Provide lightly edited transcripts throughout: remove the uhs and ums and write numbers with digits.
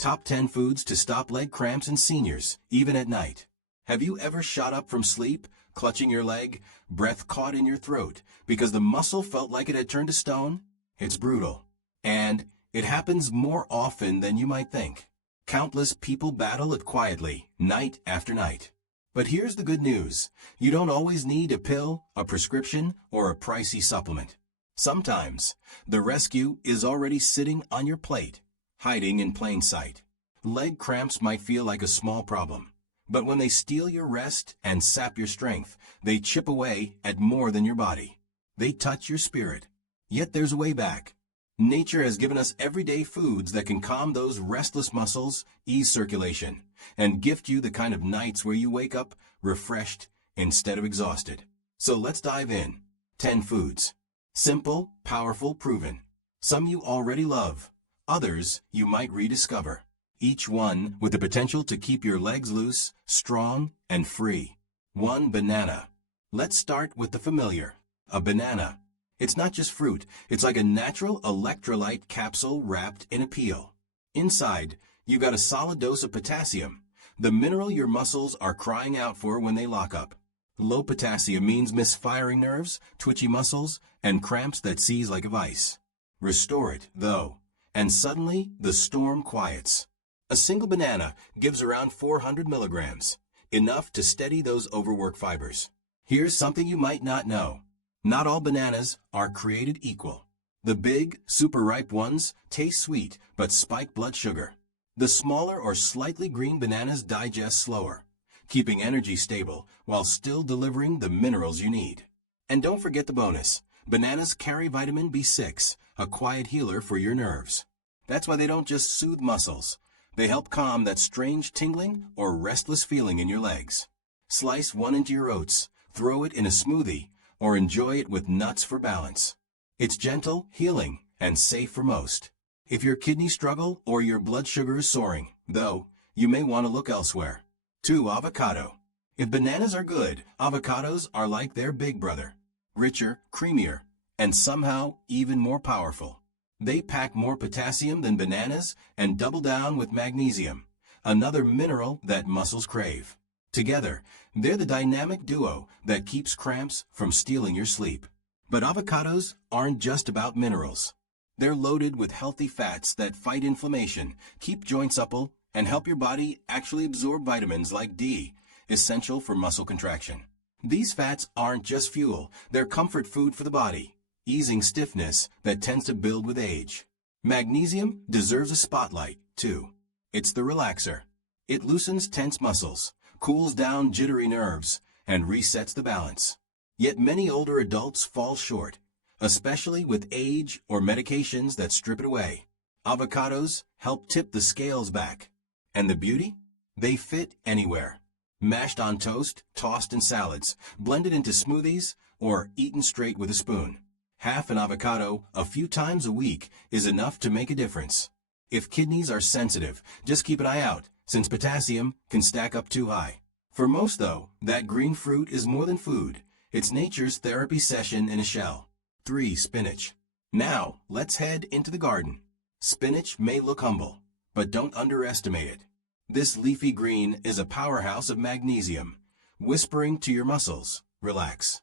Top 10 foods to stop leg cramps in seniors, even at night. Have you ever shot up from sleep, clutching your leg, breath caught in your throat, because the muscle felt like it had turned to stone? It's brutal. And it happens more often than you might think. Countless people battle it quietly, night after night. But here's the good news. You don't always need a pill, a prescription, or a pricey supplement. Sometimes, the rescue is already sitting on your plate, hiding in plain sight. Leg cramps might feel like a small problem, but when they steal your rest and sap your strength, they chip away at more than your body. They touch your spirit. Yet there's a way back. Nature has given us everyday foods that can calm those restless muscles, ease circulation, and gift you the kind of nights where you wake up refreshed instead of exhausted. So let's dive in. 10 foods. Simple, powerful, proven. Some you already love. Others you might rediscover. Each one with the potential to keep your legs loose, strong, and free. 1. Banana. Let's start with the familiar. A banana. It's not just fruit, it's like a natural electrolyte capsule wrapped in a peel. Inside, you got a solid dose of potassium, the mineral your muscles are crying out for when they lock up. Low potassium means misfiring nerves, twitchy muscles, and cramps that seize like a vice. Restore it, though, and suddenly the storm quiets. A single banana gives around 400 milligrams, enough to steady those overworked fibers. Here's something you might not know. Not all bananas are created equal. The big, super ripe ones taste sweet but spike blood sugar. The smaller or slightly green bananas digest slower, keeping energy stable while still delivering the minerals you need. And don't forget the bonus. Bananas carry vitamin B6, a quiet healer for your nerves. That's why they don't just soothe muscles. They help calm that strange tingling or restless feeling in your legs. Slice one into your oats, throw it in a smoothie, or enjoy it with nuts for balance. It's gentle, healing, and safe for most. If your kidneys struggle or your blood sugar is soaring, though, you may want to look elsewhere. 2. Avocado. If bananas are good, avocados are like their big brother. Richer, creamier, and somehow even more powerful. They pack more potassium than bananas and double down with magnesium, another mineral that muscles crave. Together, they're the dynamic duo that keeps cramps from stealing your sleep. But avocados aren't just about minerals. They're loaded with healthy fats that fight inflammation, keep joints supple, and help your body actually absorb vitamins like D, essential for muscle contraction. These fats aren't just fuel, they're comfort food for the body, easing stiffness that tends to build with age. Magnesium deserves a spotlight, too. It's the relaxer. It loosens tense muscles, cools down jittery nerves, and resets the balance. Yet many older adults fall short, especially with age or medications that strip it away. Avocados help tip the scales back. And the beauty? They fit anywhere. Mashed on toast, tossed in salads, blended into smoothies, or eaten straight with a spoon. Half an avocado a few times a week is enough to make a difference. If kidneys are sensitive, just keep an eye out, since potassium can stack up too high. For most, though, that green fruit is more than food. It's nature's therapy session in a shell. 3. Spinach. Now, let's head into the garden. Spinach may look humble, but don't underestimate it. This leafy green is a powerhouse of magnesium, whispering to your muscles, relax.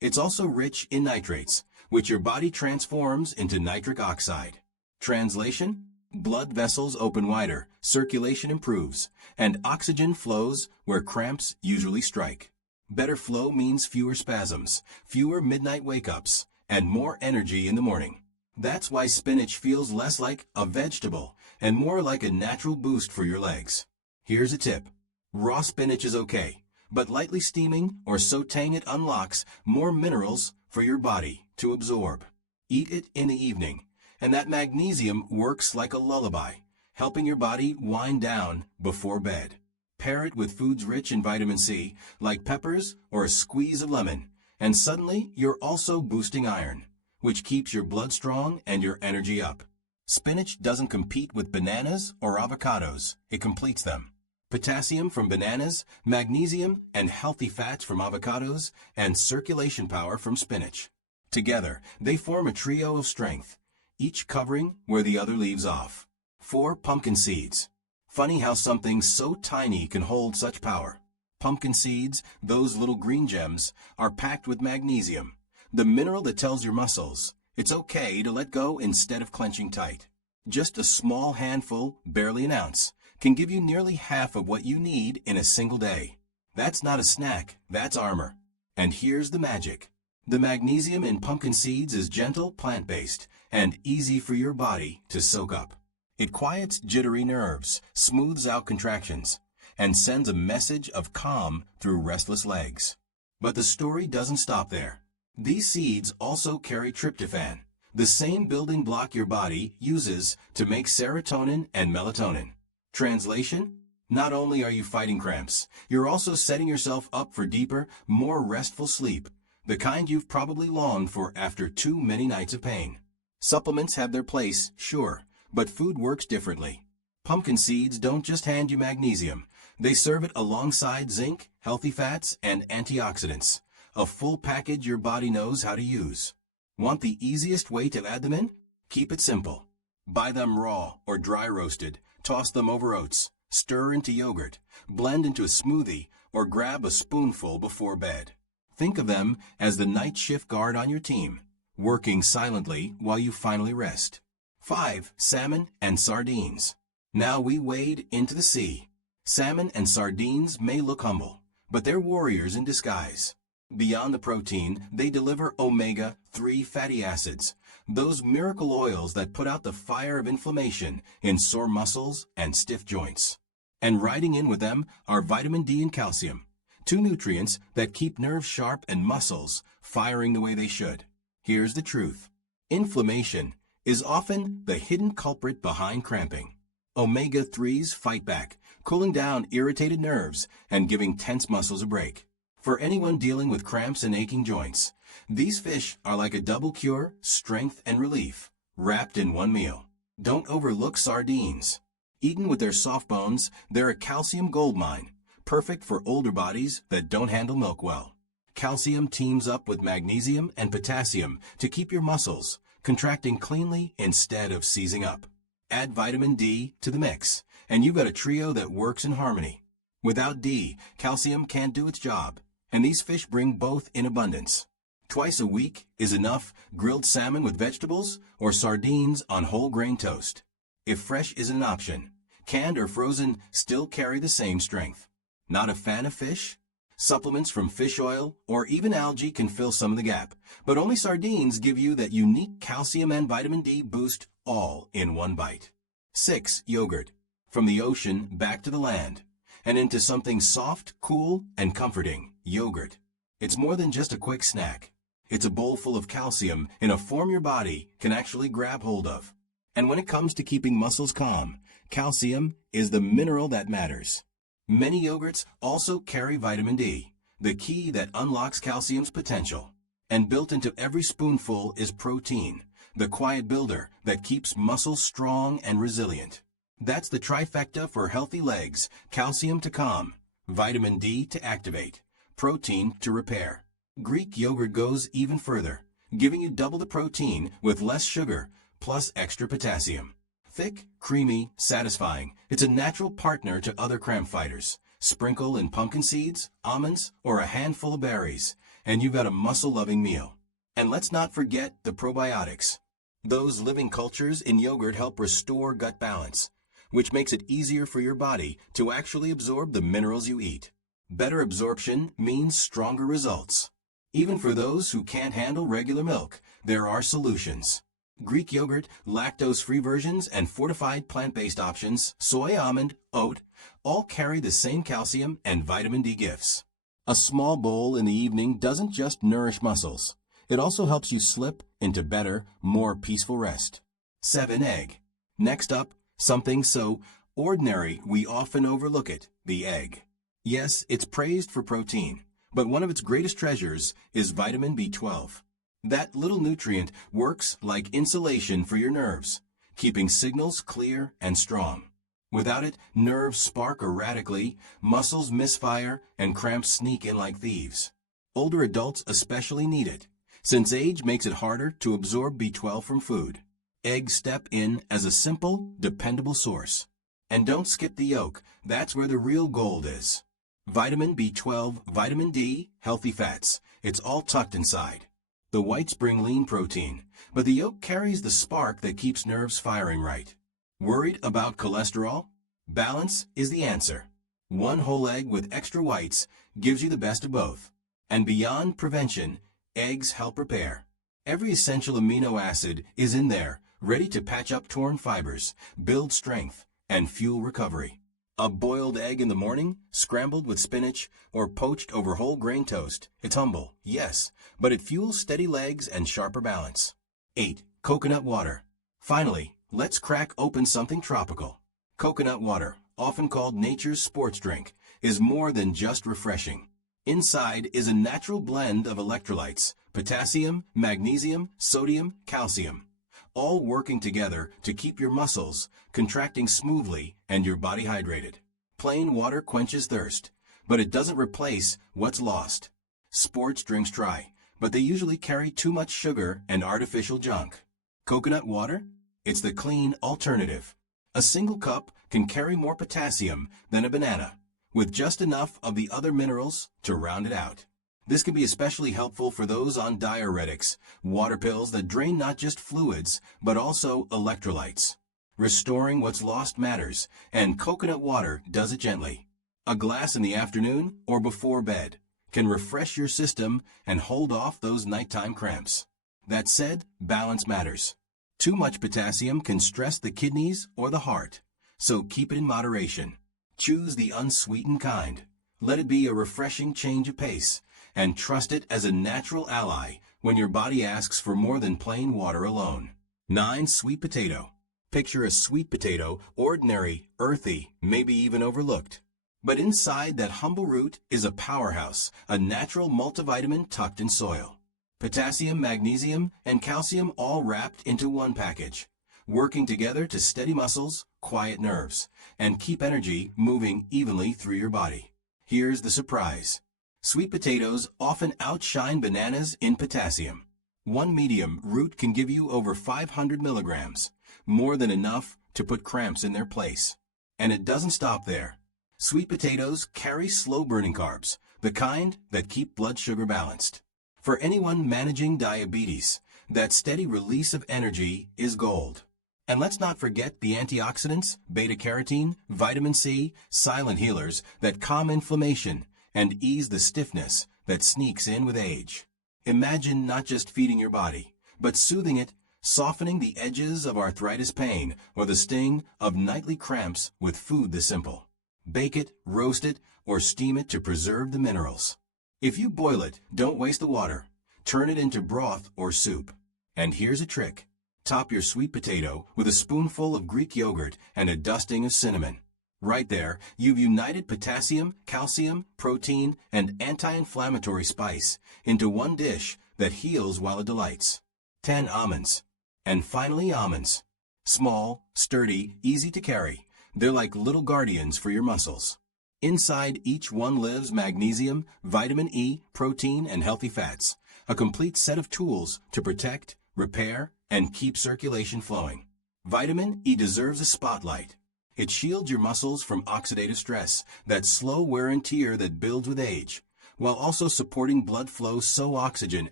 It's also rich in nitrates, which your body transforms into nitric oxide. Translation? Blood vessels open wider, circulation improves, and oxygen flows where cramps usually strike. Better flow means fewer spasms, fewer midnight wake-ups, and more energy in the morning. That's why spinach feels less like a vegetable and more like a natural boost for your legs. Here's a tip. Raw spinach is okay, but lightly steaming or sautéing it unlocks more minerals for your body to absorb. Eat it in the evening, and that magnesium works like a lullaby, helping your body wind down before bed. Pair it with foods rich in vitamin C, like peppers or a squeeze of lemon, and suddenly you're also boosting iron, which keeps your blood strong and your energy up. Spinach doesn't compete with bananas or avocados, it completes them. Potassium from bananas, magnesium and healthy fats from avocados, and circulation power from spinach. Together, they form a trio of strength, each covering where the other leaves off. 4. Pumpkin seeds. Funny how something so tiny can hold such power. Pumpkin seeds, those little green gems, are packed with magnesium, the mineral that tells your muscles it's okay to let go instead of clenching tight. Just a small handful, barely an ounce, can give you nearly half of what you need in a single day. That's not a snack, that's armor. And here's the magic. The magnesium in pumpkin seeds is gentle, plant-based, and easy for your body to soak up. It quiets jittery nerves, smooths out contractions, and sends a message of calm through restless legs. But the story doesn't stop there. These seeds also carry tryptophan, the same building block your body uses to make serotonin and melatonin. Translation? Not only are you fighting cramps, you're also setting yourself up for deeper, more restful sleep, the kind you've probably longed for after too many nights of pain. Supplements have their place, sure, but food works differently. Pumpkin seeds don't just hand you magnesium, they serve it alongside zinc, healthy fats, and antioxidants. A full package your body knows how to use. Want the easiest way to add them in? Keep it simple. Buy them raw or dry roasted, toss them over oats, stir into yogurt, blend into a smoothie, or grab a spoonful before bed. Think of them as the night shift guard on your team, working silently while you finally rest. 5. Salmon and sardines. Now we wade into the sea. Salmon and sardines may look humble, but they're warriors in disguise. Beyond the protein, they deliver omega-3 fatty acids, those miracle oils that put out the fire of inflammation in sore muscles and stiff joints. And riding in with them are vitamin D and calcium, two nutrients that keep nerves sharp and muscles firing the way they should. Here's the truth. Inflammation is often the hidden culprit behind cramping. Omega-3s fight back, cooling down irritated nerves and giving tense muscles a break. For anyone dealing with cramps and aching joints, these fish are like a double cure, strength and relief, wrapped in one meal. Don't overlook sardines. Eaten with their soft bones, they're a calcium goldmine, perfect for older bodies that don't handle milk well. Calcium teams up with magnesium and potassium to keep your muscles contracting cleanly instead of seizing up. Add vitamin D to the mix, and you've got a trio that works in harmony. Without D, calcium can't do its job, and these fish bring both in abundance. Twice a week is enough grilled salmon with vegetables or sardines on whole grain toast. If fresh isn't an option, canned or frozen still carry the same strength. Not a fan of fish? Supplements from fish oil or even algae can fill some of the gap, but only sardines give you that unique calcium and vitamin D boost all in one bite. 6. Yogurt. From the ocean back to the land, and into something soft, cool, and comforting, yogurt. It's more than just a quick snack. It's a bowl full of calcium in a form your body can actually grab hold of. And when it comes to keeping muscles calm, calcium is the mineral that matters. Many yogurts also carry vitamin D, the key that unlocks calcium's potential. And built into every spoonful is protein, the quiet builder that keeps muscles strong and resilient. That's the trifecta for healthy legs: calcium to calm, vitamin D to activate, protein to repair. Greek yogurt goes even further, giving you double the protein with less sugar, plus extra potassium. Thick, creamy, satisfying, it's a natural partner to other cramp fighters. Sprinkle in pumpkin seeds, almonds, or a handful of berries, and you've got a muscle-loving meal. And let's not forget the probiotics. Those living cultures in yogurt help restore gut balance, which makes it easier for your body to actually absorb the minerals you eat. Better absorption means stronger results. Even for those who can't handle regular milk, there are solutions. Greek yogurt, lactose-free versions, and fortified plant-based options, soy, almond, oat, all carry the same calcium and vitamin D gifts. A small bowl in the evening doesn't just nourish muscles. It also helps you slip into better, more peaceful rest. 7. Egg. Next up, something so ordinary we often overlook it: the egg. Yes, it's praised for protein, but one of its greatest treasures is vitamin B12. That little nutrient works like insulation for your nerves, keeping signals clear and strong. Without it, nerves spark erratically, muscles misfire, and cramps sneak in like thieves. Older adults especially need it, since age makes it harder to absorb B12 from food. Eggs step in as a simple, dependable source. And don't skip the yolk, that's where the real gold is. Vitamin B12, vitamin D, healthy fats, it's all tucked inside. The whites bring lean protein, but the yolk carries the spark that keeps nerves firing right. Worried about cholesterol? Balance is the answer. One whole egg with extra whites gives you the best of both. And beyond prevention, eggs help repair. Every essential amino acid is in there, ready to patch up torn fibers, build strength, and fuel recovery. A boiled egg in the morning, scrambled with spinach, or poached over whole grain toast. It's humble, yes, but it fuels steady legs and sharper balance. 8. Coconut water. Finally, let's crack open something tropical. Coconut water, often called nature's sports drink, is more than just refreshing. Inside is a natural blend of electrolytes, potassium, magnesium, sodium, calcium, all working together to keep your muscles contracting smoothly and your body hydrated. Plain water quenches thirst, but it doesn't replace what's lost. Sports drinks try, but they usually carry too much sugar and artificial junk. Coconut water? It's the clean alternative. A single cup can carry more potassium than a banana, with just enough of the other minerals to round it out. This can be especially helpful for those on diuretics, water pills that drain not just fluids, but also electrolytes. Restoring what's lost matters, and coconut water does it gently. A glass in the afternoon or before bed can refresh your system and hold off those nighttime cramps. That said, balance matters. Too much potassium can stress the kidneys or the heart, so keep it in moderation. Choose the unsweetened kind. Let it be a refreshing change of pace, and trust it as a natural ally when your body asks for more than plain water alone. 9. Sweet potato. Picture a sweet potato, ordinary, earthy, maybe even overlooked. But inside that humble root is a powerhouse, a natural multivitamin tucked in soil. Potassium, magnesium, and calcium all wrapped into one package, working together to steady muscles, quiet nerves, and keep energy moving evenly through your body. Here's the surprise. Sweet potatoes often outshine bananas in potassium. One medium root can give you over 500 milligrams, more than enough to put cramps in their place. And it doesn't stop there. Sweet potatoes carry slow-burning carbs, the kind that keep blood sugar balanced. For anyone managing diabetes, that steady release of energy is gold. And let's not forget the antioxidants, beta-carotene, vitamin C, silent healers that calm inflammation and ease the stiffness that sneaks in with age. Imagine not just feeding your body, but soothing it, softening the edges of arthritis pain or the sting of nightly cramps with food this simple. Bake it, roast it, or steam it to preserve the minerals. If you boil it, don't waste the water. Turn it into broth or soup. And here's a trick. Top your sweet potato with a spoonful of Greek yogurt and a dusting of cinnamon. Right there, you've united potassium, calcium, protein, and anti-inflammatory spice into one dish that heals while it delights. 10. Almonds. And finally, almonds. Small, sturdy, easy to carry. They're like little guardians for your muscles. Inside each one lives magnesium, vitamin E, protein, and healthy fats. A complete set of tools to protect, repair, and keep circulation flowing. Vitamin E deserves a spotlight. It shields your muscles from oxidative stress, that slow wear and tear that builds with age, while also supporting blood flow so oxygen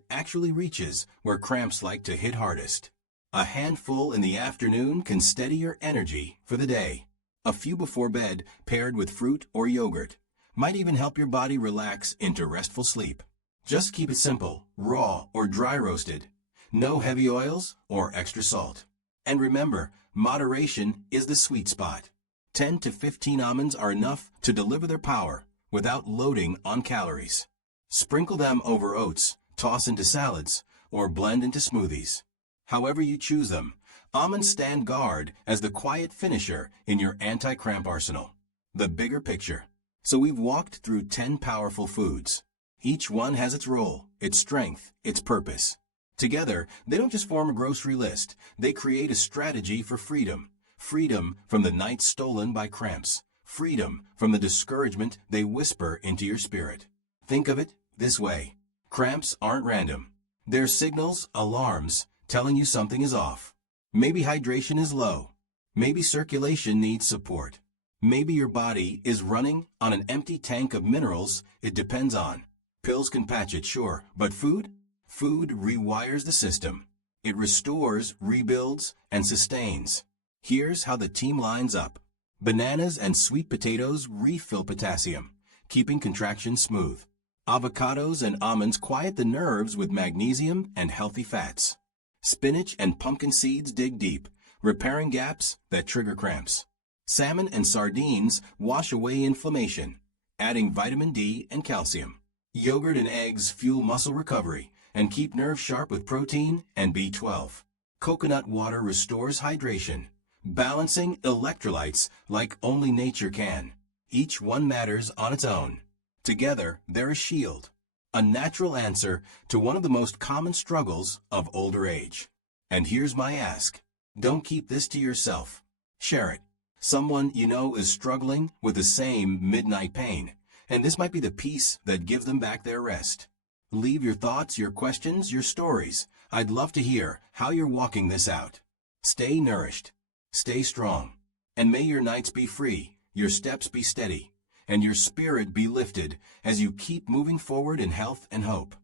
actually reaches where cramps like to hit hardest. A handful in the afternoon can steady your energy for the day. A few before bed, paired with fruit or yogurt, might even help your body relax into restful sleep. Just keep it simple, raw or dry roasted. No heavy oils or extra salt. And remember, moderation is the sweet spot. 10 to 15 almonds are enough to deliver their power without loading on calories. Sprinkle them over oats, toss into salads, or blend into smoothies. However you choose them, almonds stand guard as the quiet finisher in your anti-cramp arsenal. The bigger picture. So we've walked through 10 powerful foods. Each one has its role, its strength, its purpose. Together, they don't just form a grocery list. They create a strategy for freedom. Freedom from the nights stolen by cramps. Freedom from the discouragement they whisper into your spirit. Think of it this way. Cramps aren't random. They're signals, alarms, telling you something is off. Maybe hydration is low. Maybe circulation needs support. Maybe your body is running on an empty tank of minerals it depends on. Pills can patch it, sure, but food? Food rewires the system. It restores, rebuilds, and sustains. Here's how the team lines up. Bananas and sweet potatoes refill potassium, keeping contractions smooth. Avocados and almonds quiet the nerves with magnesium and healthy fats. Spinach and pumpkin seeds dig deep, repairing gaps that trigger cramps. Salmon and sardines wash away inflammation, adding vitamin D and calcium. Yogurt and eggs fuel muscle recovery and keep nerves sharp with protein and B12. Coconut water restores hydration, balancing electrolytes like only nature can. Each one matters on its own. Together, they're a shield, a natural answer to one of the most common struggles of older age. And here's my ask. Don't keep this to yourself. Share it. Someone you know is struggling with the same midnight pain, and this might be the piece that gives them back their rest. Leave your thoughts, your questions, your stories. I'd love to hear how you're walking this out. Stay nourished, stay strong, and may your nights be free, your steps be steady, and your spirit be lifted as you keep moving forward in health and hope.